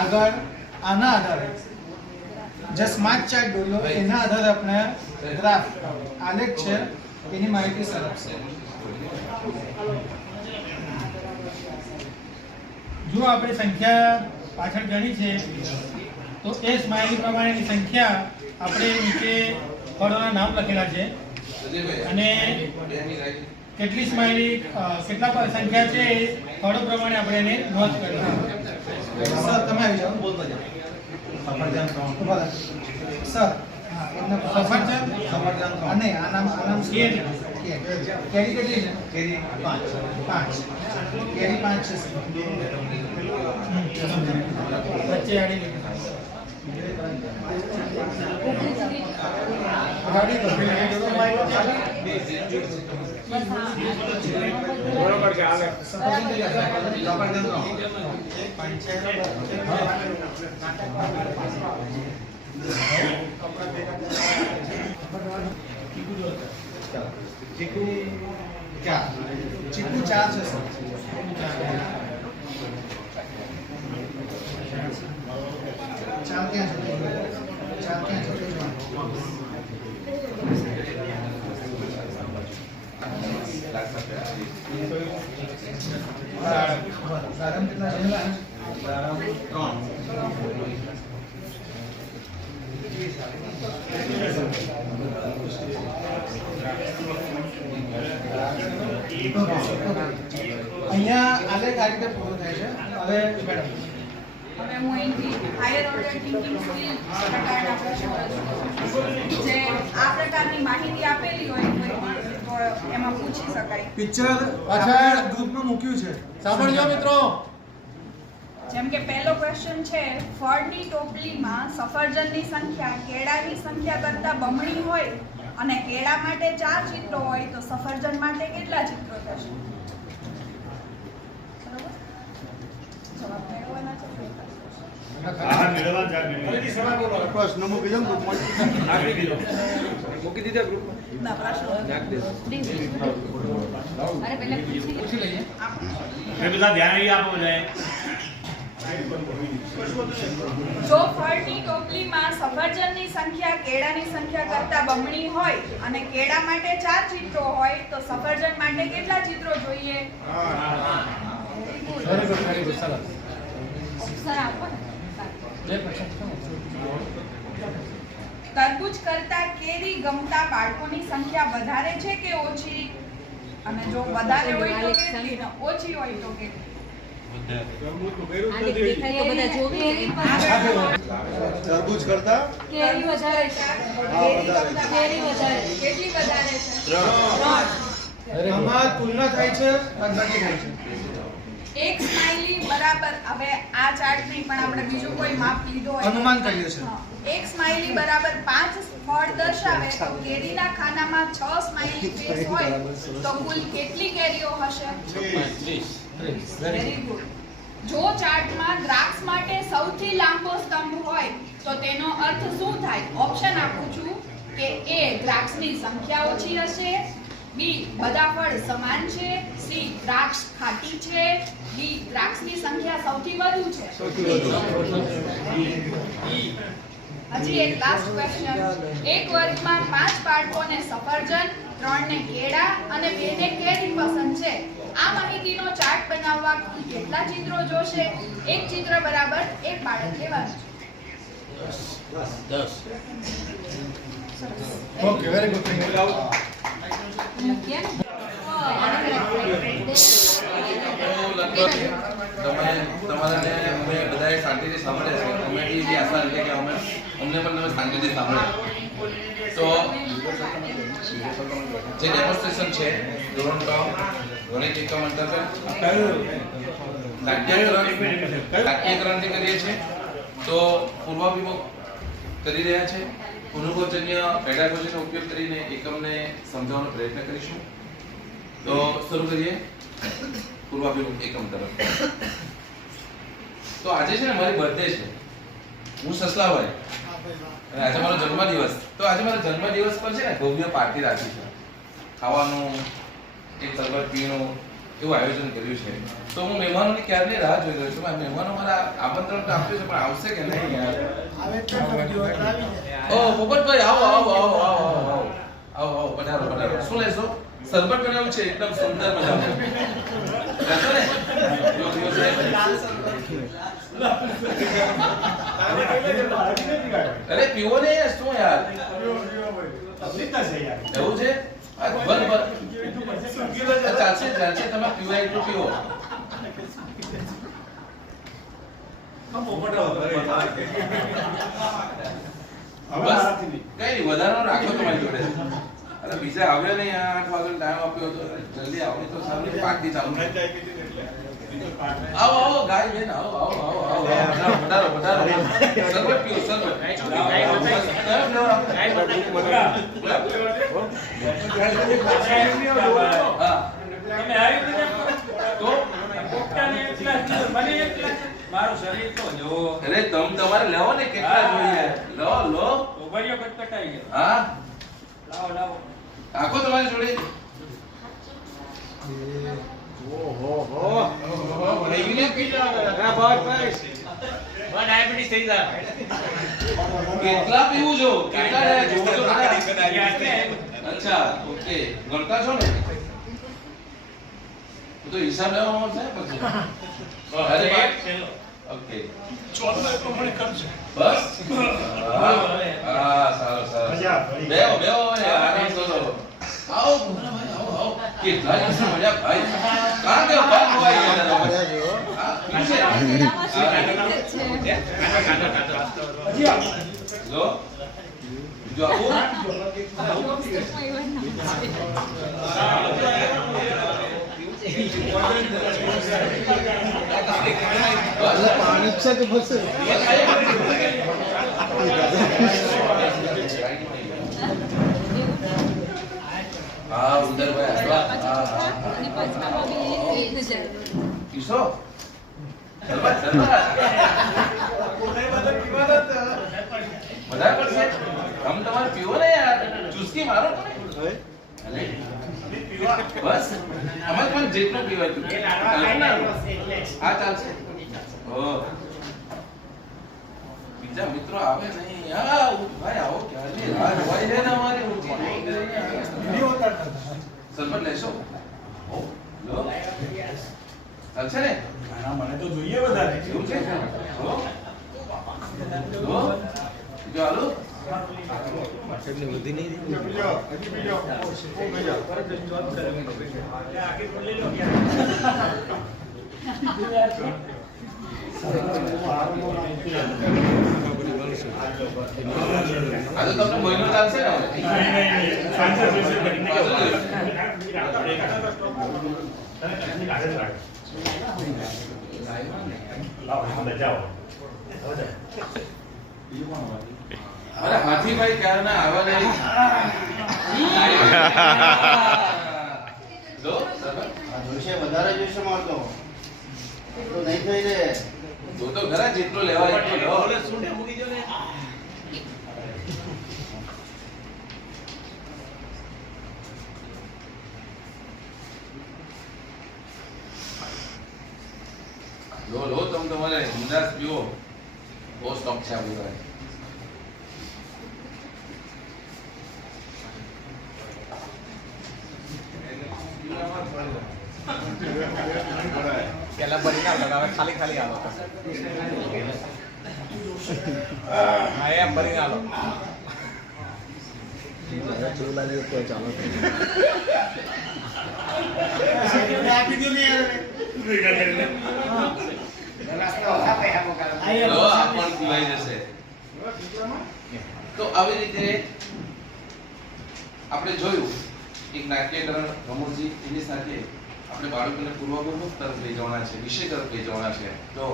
આગળ આના આધારે જે સ્માર્ટ ચાર્ટ દોર્યો એના આધારે આપણે ગ્રાફ આલેખ છે એની માહિતી સરસ છે. જો આપણે સંખ્યા પાછળ ગણી છે તો એ સ્માઈલી પ્રમાણેની સંખ્યા આપણે નીચે ફળોના નામ લખેલા છે અને કેટલી સ્માઈલી કેટલા પર સંખ્યા છે એ ફળો પ્રમાણે આપણે એને નોંધ કરી. સર તમે આવી જાઓ. બોલતા જાઓ. ઉભા રહો. સર હા એમને સફરજન અને આ નામ શું? કેરી. કેરી કેટલી છે? કેરી 5. કેરી 5 છે સર. વચ્ચે આડી લીધી. ગાડી તો બરોબર કે હાલે. ચીકુ 4 ચીકુ 4 છે સર. ચાર ક્યાં છે? ચાર ક્યાં છે? લાખ સાથે અહીંયા આલેખ આ રીતે પૂરો થાય છે. હવે મેડમ હવે હું અહીંથી હાયર ઓર્ડર થિંકિંગ સ્કિલ પ્રકારના પ્રશ્નો રજૂ કરું છું. જે આ પ્રકારની માહિતી આપેલી હોય કોઈ પણ તો એમાં પૂછી શકાય. પિક્ચર પાછળ ગ્રુપમાં મૂક્યું છે, સાંભળજો મિત્રો. જેમ કે પહેલો ક્વેશ્ચન છે, ફળની ટોપલીમાં સફરજનની સંખ્યા કેળાની સંખ્યા કરતાં બમણી હોય અને કેળા માટે 4 ચિત્રો હોય તો સફરજન માટે કેટલા ચિત્રો થશે? બરોબર? જવાબ મેળવવાના છે. હા મેળવવા જા પ્રશ્ન મૂકી દો ગ્રુપમાં. મૂકી દીધા ગ્રુપમાં. ના પ્રશ્નો અરે પહેલા પૂછી લઈએ. એ બધા ધ્યાન રહી આપો બધાએ. જો ફળની ટોપલીમાં સફરજનની સંખ્યા કેળાની સંખ્યા કરતાં બમણી હોય અને કેળા માટે 4 ચિત્રો હોય તો સફરજન માટે કેટલા ચિત્રો જોઈએ? વેરી ગુડ, સરસ. ઓપ્શન આપો ને. તરબૂચ કરતાં કેરી ગમતા બાળકોની સંખ્યા વધારે છે કે ઓછી? અને જો વધારે હોય તો કેટલી ને ઓછી હોય તો કેટલી? તરબૂચ કરતા કેરી વધારે છે. કેરી વધારે. કેટલી વધારે છે? 3. આમાં તુલના થાય છે, બાદબાકી થાય છે. એક સ્માઈલી બરાબર, હવે આ ચાર્ટ નહીં પણ આપણે બીજું કોઈ માપ લીધો હોય અનુમાન કર્યું છે. હા. એક સ્માઈલી બરાબર 5 ફળ દર્શાવે તો કેરીના ખાનામાં 6 સ્માઈલી ફેસ હોય તો કુલ કેટલી કેરીઓ હશે? 30. Very good. જો ચાર્ટમાં દ્રાક્ષ માટે સૌથી લાંબો સ્તંભ હોય તો તેનો અર્થ શું થાય? ઓપ્શન આપું છું કે A દ્રાક્ષની સંખ્યા ઓછી હશે, B બધા ફળ સમાન છે, C દ્રાક્ષ ખાટી છે, D દ્રાક્ષની સંખ્યા સૌથી વધુ છે. હજી એક લાસ્ટ ક્વેશ્ચન. એક વર્ગમાં 5 બાળકોને સફરજન, 3 ને કેળા અને 2 ને કેરી પસંદ છે. આ માહિતીનો ચાર્ટ બનાવવા કુલ કેટલા ચિત્રો જોશે? એક ચિત્ર બરાબર એક બાળક લેવાનું છે. 10. Okay, very good. તમારે અમે બધાએ શાંતિથી સાંભળે છે. અમે એવી આશા છે કે અમને પણ તમે શાંતિથી સાંભળે. તો જે ડેમોન્સ્ટ્રેશન છે ધોરણ 3 ગણિત એકમ અંતર્ગત નાટ્યકરણથી કરીએ છીએ. તો પૂર્વાભિમુખ કરી રહ્યા છે. અનુભવજન્ય પેડાગોજીનો ઉપયોગ કરીને એકમને સમજાવવાનો પ્રયત્ન કરીશું. તો શરૂ કરીએ પૂર્વાભિમુખ એકમ તરફ. તો આજે છે ને મારી બર્થડે છે. હું સસલાભાઈ અને આજે મારો જન્મદિવસ. તો આજે મારા જન્મદિવસ પર છે ને ભવ્ય પાર્ટી રાખી છે. ખાવાનું, એક સરબત પીવાનું એવું આયોજન કર્યું છે. તો હું મહેમાનોની ક્યારની રાહ જોઈ રહ્યો છું. મહેમાનો મારા આમંત્રણ તો આપ્યું છે પણ આવશે કે નહીં યાર? ઓ પોપટભાઈ આવો આવો આવો આવો આવો આવો આવો પધારો પધારો. શું લેશો? સરબત બનાવ્યું છે એકદમ સુંદર મજાનું. લેશો ને? જો પીઓ છે. અરે પીવો ને યાર, શું યાર? એવું છે? બરાબર. ચાલશે ચાલશે, તમે પીવા એટલું પીવો. બસ કઈ વધારાનું રાખો તમારી જોડે. અરે બીજા આવ્યો નહીં, 8 વાગ્યાનો ટાઈમ આપ્યો હતો. જલ્દી આવો તો સારું, પાર્ટી ચાલુ. આવો આવો ગાય બેન, આવો આવો આવો આવો પધારો પધારો. સરબત પીઓ, સરબત. હા તમે આવી રીતે તો પોપટાને એક ગ્લાસ દીધો, મને એક ગ્લાસ. મારું શરીર તો જો. અરે તમ તમારે લેવો ને, કેટલા જોઈએ? લો લો. ઓગળિયો કટકટાઈ ગયો. હા લાવો લાવો. આખો તમારી જોડે. ડાયાબિટીસ થઈ જાય. કેટલા પીવું છો? કેટલા જોવો છો? યાર અચ્છા ઓકે, ગણતા છો ને? તો હિસાબ લેવાનો છે પછી અરે ઓકે ચોથો એ પ્રમાણે કરશે. બસ હા સારું બેહો આરામ કરો. આવો ભાઈ આવો કેટલા દિવસ મજા ભાઈ કારણ કે ભાઈ હોય જો પાણી છે કે બસ હા ઉંદર ભાઈ કિસો બધા કરશે આમ તમારે પીવો ને યાર ચુસ્કી મારો બસ અમારે પણ જેટલું પીવાય આ ચાલશે બીજા મિત્રો આવે નહીં ભાઈ આવો ક્યારે રાહ જોવાઈ જાય ને અમારી સરપંચ લેશો લો ચાલશે ને મને તો જોઈએ વધારે. એવું છે લો જો હાલો આ તો તમને મહિનો ચાલશે ને અરે હાથીભાઈ ક્યારે ના આવા નહીં લો જોશે વધારે જોશે મારતો તો નહીં થઈ રે તો ઘણા જેટલો લેવાય એટલો લો લો તમે તમારે અંદાજ પીવો બહુ સ્ટોક છે આપણું ભાઈ પેલા ભરી ના હવે ખાલી ખાલી આલો હા એમ ભરી આલો તો આવી રીતે આપણે જોયું એક નાટ્યકરણ રમૂજી એની સાથે આપણે બાળકોને પૂર્વગુણ તરફ લઈ જવાના છે વિષય તરફ લઈ જવાના છે તો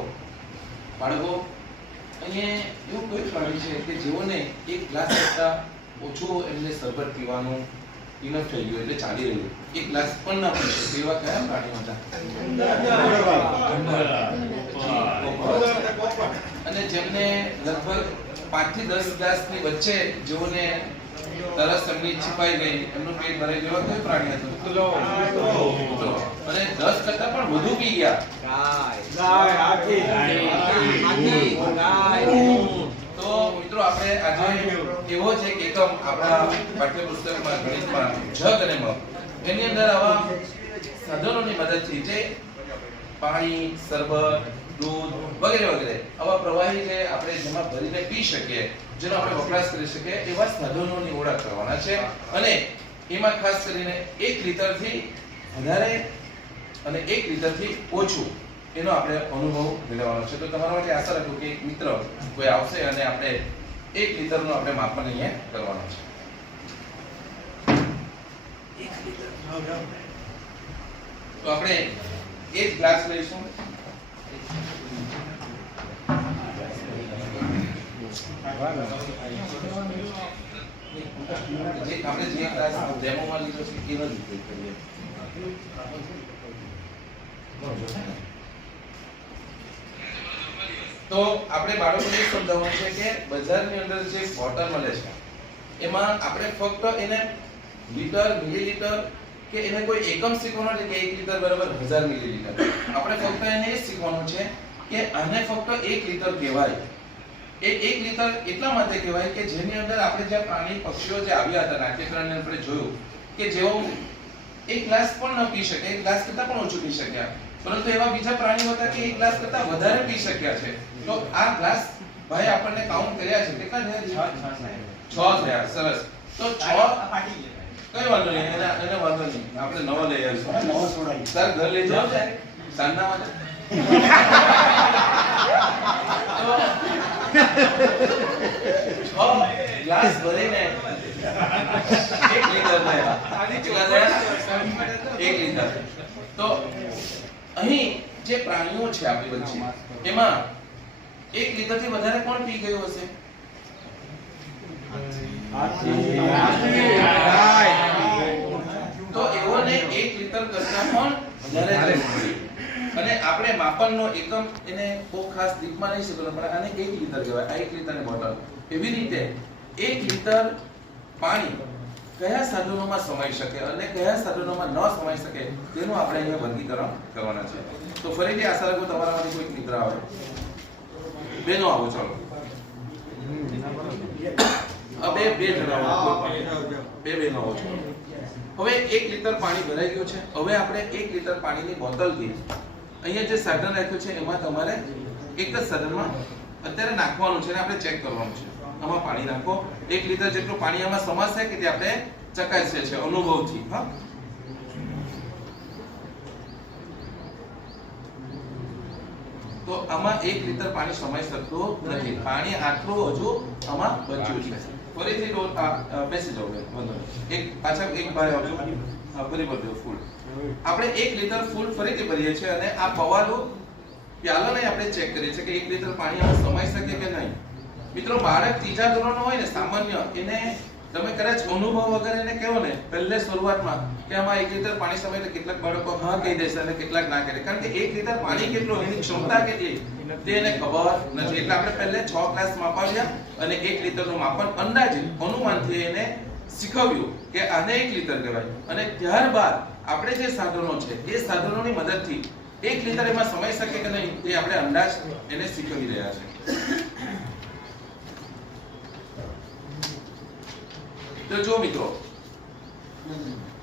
બાળકો અહીંયા એવું કોઈ પ્રાણી છે કે જેઓને એક ગ્લાસ કરતા ઓછું એમને સરબત પીવાનું ઇનફ થઈ ગયું એટલે ચાલી રહ્યું એક ગ્લાસ પણ ના પી શકે એવા કયા પ્રાણીઓ હતા અને જેમને લગભગ 5 થી 10 ગ્લાસની વચ્ચે જેઓને તરસ એમની છીપાઈ ગઈ એમનું પેટ ભરાઈ ગયું કોઈ પ્રાણી હતું અને 10 કરતા પણ વધુ પી ગયા તો મિત્રો આપણે આજે એવો છે કે એકમ આપણા પાઠ્યપુસ્તકમાં ગણિતમાં જગ અને મગ એની અંદર આવા સાધનોની મદદથી જે પાણી સરબત દૂધ વગેરે વગેરે આવા પ્રવાહી જે આપણે જેમાં ભરીને પી શકીએ જેનો આપણે વપરાશ કરી શકીએ એવા સાધનોની ઓળખ કરવાના છે અને એમાં ખાસ કરીને 1 લિટરથી વધારે અને 1 લિટરથી ઓછું એનો આપણે અનુભવ મેળવવાનો છે તો તમારા માટે આશા રાખું કે એક મિત્ર કોઈ આવશે અને આપણે 1 લિટરનું આપણે માપન અહીંયા કરવાનું છે 1 લિટર તો આપણે એક ગ્લાસ લઈશું આપણે જે ક્લાસ ડેમોમાં લીધો છે એનો જ ઉપયોગ કરીએ તો આપણે બાળકોને સમજાવવાનું છે કે બજારની અંદર જે બોટલ મળે છે એમાં આપણે ફક્ત એને લિટર મિલીલીટર કે એને કોઈ એકમ શીખવાનો છે કે 1 લિટર બરાબર 1000 મિલીલીટર આપણે ફક્ત એને એ શીખવાનું છે કે આને ફક્ત 1 લિટર કહેવાય એ 1 લિટર એટલા માટે કહેવાય કે જેની અંદર આપણે જે પ્રાણી પક્ષીઓ જે આવ્યા હતા નાટ્યકરણને આપણે જોયું કે જેઓ એક ગ્લાસ પણ ન પી શકે, એક ગ્લાસ કરતાં પણ ઓછું પી શક્યા, પરંતુ એવા બીજા પ્રાણીઓ હતા કે એક ગ્લાસ કરતાં વધારે પી શક્યા છે. તો આ ગ્લાસ ભાઈ આપણને કાઉન્ટ કર્યા છે, કેટલા થયા? 6 થયા. સરસ. તો 6 કઈ વાંધો નહીં, એને વાંધો નહીં, આપણે નવો લઈ આવીશું. નવો છોડાઈ સર ઘર લઈ જાઓ ત્યારે સાંજના વાગે. તો 6 ગ્લાસ ભરીને 1 લીટર થયા. કેટલા થયા? 1 લીટર. તો અહીં જે પ્રાણીઓ છે આપણી વચ્ચે એમાં 1 લીટરથી વધારે કોણ પી ગયું હશે? તો એઓને 1 લીટર કરતા પણ વધારે જરૂર પડી. અને આપણે માપનનો એકમ એને બહુ ખાસ દીપમાં નહીં શીખવાનો, પણ આને 1 લીટર કહેવાય. આ 1 લીટરની બોટલ. એવી રીતે 1 લીટર પાણી કયા સાધનોમાં સમાઈ શકે અને કયા સાધનોમાં ન સમાઈ શકે તેનું આપણે અહીંયા વર્ગીકરણ કરવાના છે. તો ફરીથી આશા રાખું તમારામાંથી કોઈ મિત્ર આવે. બેનો આવો, ચાલો. બે જણા આવો. બે બેનો આવો છો. હવે 1 લીટર પાણી ભરાઈ ગયું છે. હવે આપણે 1 લીટર પાણીની બોટલથી અહીંયા જે સાધન રાખ્યું છે એમાં તમારે એક જ સાધનમાં અત્યારે નાખવાનું છે અને આપણે ચેક કરવાનું છે. આમાં પાણી નાખો. 1 લીટર જેટલું પાણી આમાં સમાશે કે તે આપણે ચકાસીએ છીએ અનુભવથી. હા, તો આમાં 1 લીટર પાણી સમાઈ શકતું નથી. પાણી આટલું હજુ આમાં બચ્યું છે. ફરીથી બેસી જાઓ, વાંધો નહીં. એક પાછા એક ભાઈ આવજો. ફરી ભરજો ફૂલ. આપણે 1 લીટર ફૂલ ફરીથી ભરીએ છીએ અને આ પવાલું પ્યાલાને આપણે ચેક કરીએ છીએ કે 1 લીટર પાણી આમાં સમાઈ શકે કે નહીં. મિત્રો, બાળક ત્રીજા ધોરણનો હોય ને સામાન્ય, એને તમે કદાચ અનુભવ વગર એને કહો ને પહેલે શરૂઆતમાં કે આમાં 1 લીટર પાણી સમાય, તો કેટલાક બાળકો હા કહી દેશે અને કેટલાક ના કહે, કારણ કે 1 લીટર પાણી કેટલું, એની ક્ષમતા કેટલી તે એને ખબર નથી. એટલે આપણે પહેલે 6 ગ્લાસ માપાવ્યા અને 1 લીટરનું માપન અંદાજે અનુમાનથી એને શીખવ્યું કે આને 1 લીટર કહેવાય. અને ત્યારબાદ આપણે જે સાધનો છે એ સાધનોની મદદથી 1 લીટર એમાં સમાઈ શકે કે નહીં તે આપણે અંદાજ એને શીખવી રહ્યા છે. તો જો મિત્રો,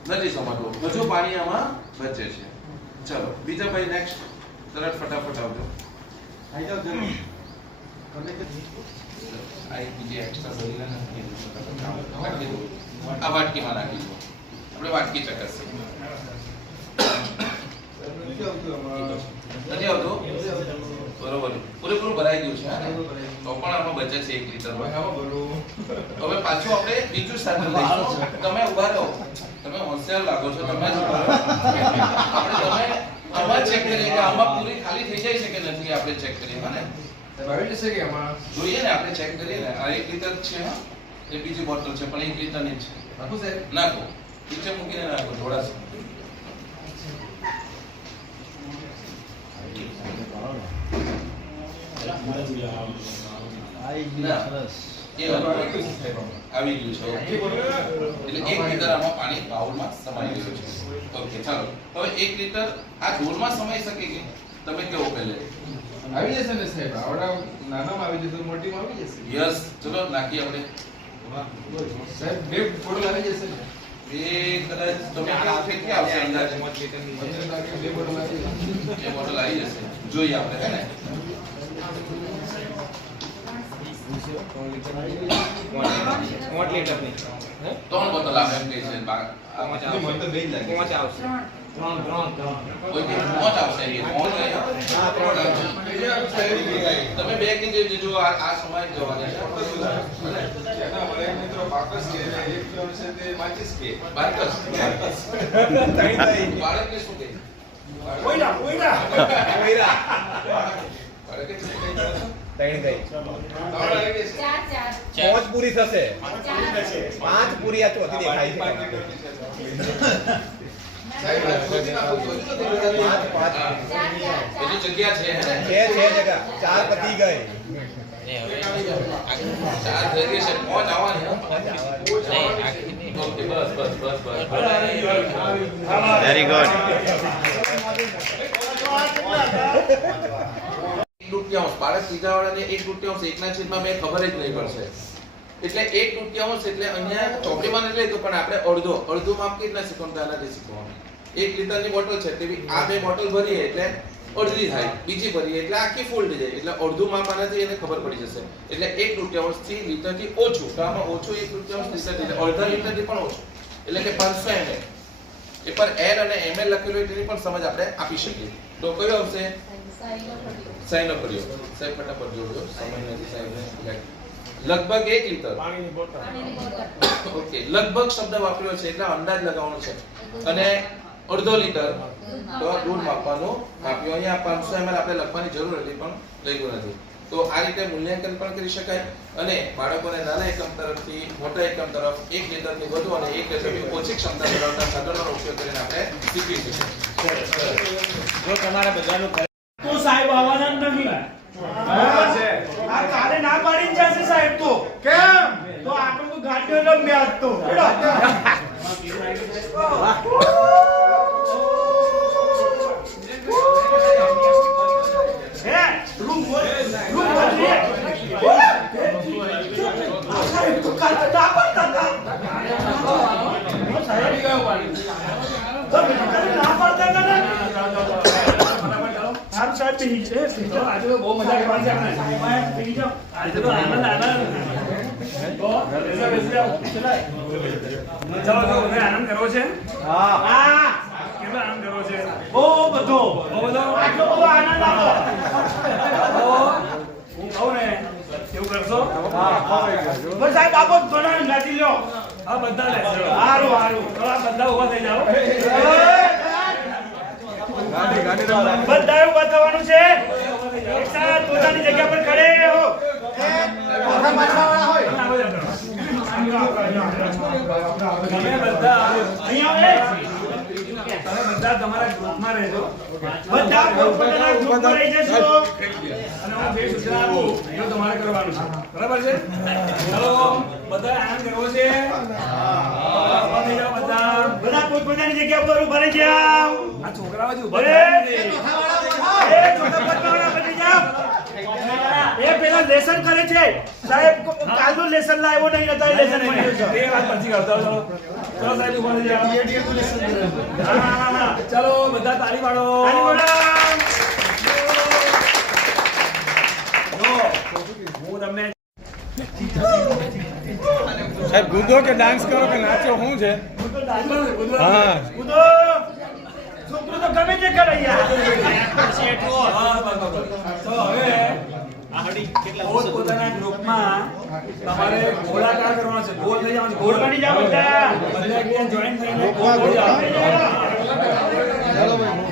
નથી સમજવું, હજુ પાણી આમાં બચે છે. ચલો બીજા ભાઈ નેક્સ્ટ, તરત ફટાફટ આવજો. આ એક બીજી એક્સ્ટ્રા સરી નથી, આ વાટકીમાં નાખી દો. આપણે વાટકી ચકાસીએ. નથી આવતો? બરોબર, પૂરેપૂરું ભરાઈ ગયું છે તો પણ આમાં બચે છે 1 લીટર. હવે પાછું આપણે બીજું સાધન લઈશું. તમે ઉભા રહો, તમે હોશિયાર લાગો છો. તમે આમાં ચેક કરીએ કે આમાં પૂરી ખાલી થઈ જાય છે કે નથી. આપણે ચેક કરીએ ને, આવી જશે કે આમાં જોઈએ ને, આપણે ચેક કરીએ ને. આ 1 લીટર છે, હા, એ બીજી બોટલ છે પણ 1 લીટરની જ છે. નાખો સાહેબ, નાખો, નીચે મૂકીને નાખો થોડા સમય. આવી ગયું છે. એટલે 1 લીટર આમાં પાણી બાઉલમાં સમાઈ ગયું છે. ઓકે, ચાલો. હવે 1 લીટર આ ઢોલમાં સમાઈ શકે કે તમે કેવો પહેલે? આવી જશે ને સાહેબ, આવડા નાનામાં આવી જશે, મોટીમાં આવી જશે. યસ, ચલો નાખીએ આપણે. સાહેબ 2 બોટલ આવી જશે ને? એ કદાચ તમે કેવું કેટલી આવશે અંદાજે? 2 બોટલ આવી જશે. 2 બોટલ આવી જશે. જોઈએ આપણે, હે ને? 3 બોટલ આવે એમ કહે છે. તમે 2 કીધી જો આ સમય જવાના છે. મિત્રો બાકસ કે એક જણ છે તે માચીસ કે બાકસ બાળકને શું કહે? બાળકે શું કહે? ચાર પૂરી થશે, 5 પૂરી આ ચોથી દેખાય છે. સાહેબ રાજકોટથી ના પૂછો તો બધી જગ્યા છે, હે ને? છે જગ્યા, 4 પતી ગઈ. 4 થઈ ગઈ છે, 5 આવવાની. ઓકે, બસ. Very good. 1/2 બાળક ત્રીજા વાળાને 1/2 એકના છેદમાં 2 ખબર જ નહીં પડશે. એટલે 1/2 એટલે અહીંયા ચોપડીમાં નથી લીધું પણ આપણે અડધું માપ કેટલા શીખવાનું તો આનાથી શીખવાનું. 1 લીટરની બોટલ છે એટલે આ 2 બોટલ ભરીએ એટલે અડધી થાય, બીજી ભરીએ એટલે આખી ફૂલ થઈ જાય, એટલે અડધું માપ આનાથી એને ખબર પડી જશે. એટલે 1/2 થી લીટરથી ઓછું, તો આમાં ઓછું 1/2 લીટર એટલે અડધા લીટરથી પણ ઓછું, એટલે કે 500 ml. એ પર એલ અને ml લખેલું હોય તેની પણ સમજ આપણે આપી શકીએ. તો કયો આવશે? સાઈન અપ કર્યો. સાહેબ ફટાફટ જોડજો, સમય નથી સાહેબને. લગભગ 1 લીટર પાણીની બોટલ. ઓકે, લગભગ શબ્દ વાપર્યો છે એટલે અંદાજ લગાવવાનો છે. અને અડધો લીટર તો દૂધ માપવાનું આપ્યું. અહીંયા 500 ml આપણે લખવાની જરૂર હતી પણ લખ્યું નથી. તો આ રીતે મૂલ્યાંકન પણ કરી શકાય અને બાળકોને નાના એકમ તરફથી મોટા એકમ તરફ 1 લીટરથી વધુ અને 1 લીટરથી ઓછી ક્ષમતા ધરાવતા સાધનોનો ઉપયોગ કરીને આપણે શીખી શકીએ. જો તમારા બધાનું તો સાહેબ આવવાના જ નથી. આ કાલે ના પાડી જશે સાહેબ. તો કેમ? તો આપણે તો ગાડીઓ રમ્યા આજ તો. બહુ મજા કરવાની છે. આજે તો આનંદ આનંદ કરવો છે. હા, કેટલો આનંદ કરવો છે? બહુ બધો આટલો બધો આનંદ આપો. હું કહું ને એવું કરશો? બસ સાહેબ આપો ઘણા ગાડી લ્યો. હા, બધા લે. સારું સારું, બધા ઉભા થઈ જાઓ. બધા ઉભા થવાનું છે. પોતાની જગ્યા પર ખડે હો. તમે બધા તમારા ગ્રુપમાં રહેજો. બધા પોતાના ગ્રુપમાં રહી જશો અને હું જે સૂચના આપું એવું તમારે કરવાનું છે. બરાબર છે? ચલો, બધા આનંદ કરવો છે. બધા પોતપોતાની જગ્યા પર ઉભા રહી જાઓ. આ છોકરાઓ જ ઉભા રહે. એ પેલા લેસન કરે છે સાહેબ. કાલનું લેસન લાવ્યો નહીં હતા, લેસન મળ્યું છે. એ વાત પછી કરતો. ચલો સાહેબ ઉભા થઈ જાઓ. ચલો બધા તાળી પાડો. હું તમને સાહેબ કૂદો કે ડાન્સ કરો કે નાચો શું છે? હા, છોકરો તો ગમે તે કરે યાર. તો હવે પોતાના ગ્રુપમાં તમારે ગોળાકાર કરવાનો છે. ગોળ થઈ જવાનું છે. ગોળ બની જાઓ બધા. બધા એકબીજા જોઈન થઈને ગોળ થઈ જાઓ.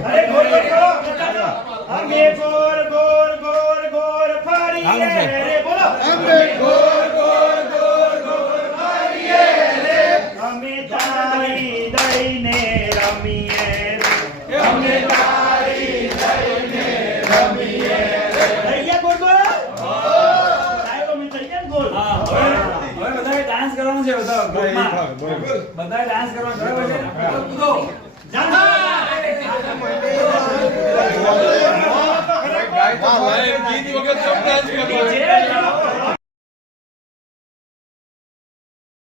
અરે ગોળ કરો. અમે ગોળ ગોળ ગોળ ગોળ ફરીએ રે. બોલો. અમે ગોળ ગોળ ગોળ ગોળ ફરીએ રે. અમે તાળી દઈને રમીએ રે. અમે તાળી દઈને રમીએ રે. અહીંયા ગોળ ગોળ. સાહેબ અમે તૈયાર ગોળ. હા, હવે બધાએ ડાન્સ કરવાનો છે. બધા ગ્રુપમાં બધાએ ડાન્સ કરવાનો. બરાબર છે? કૂદો. ગીત વગર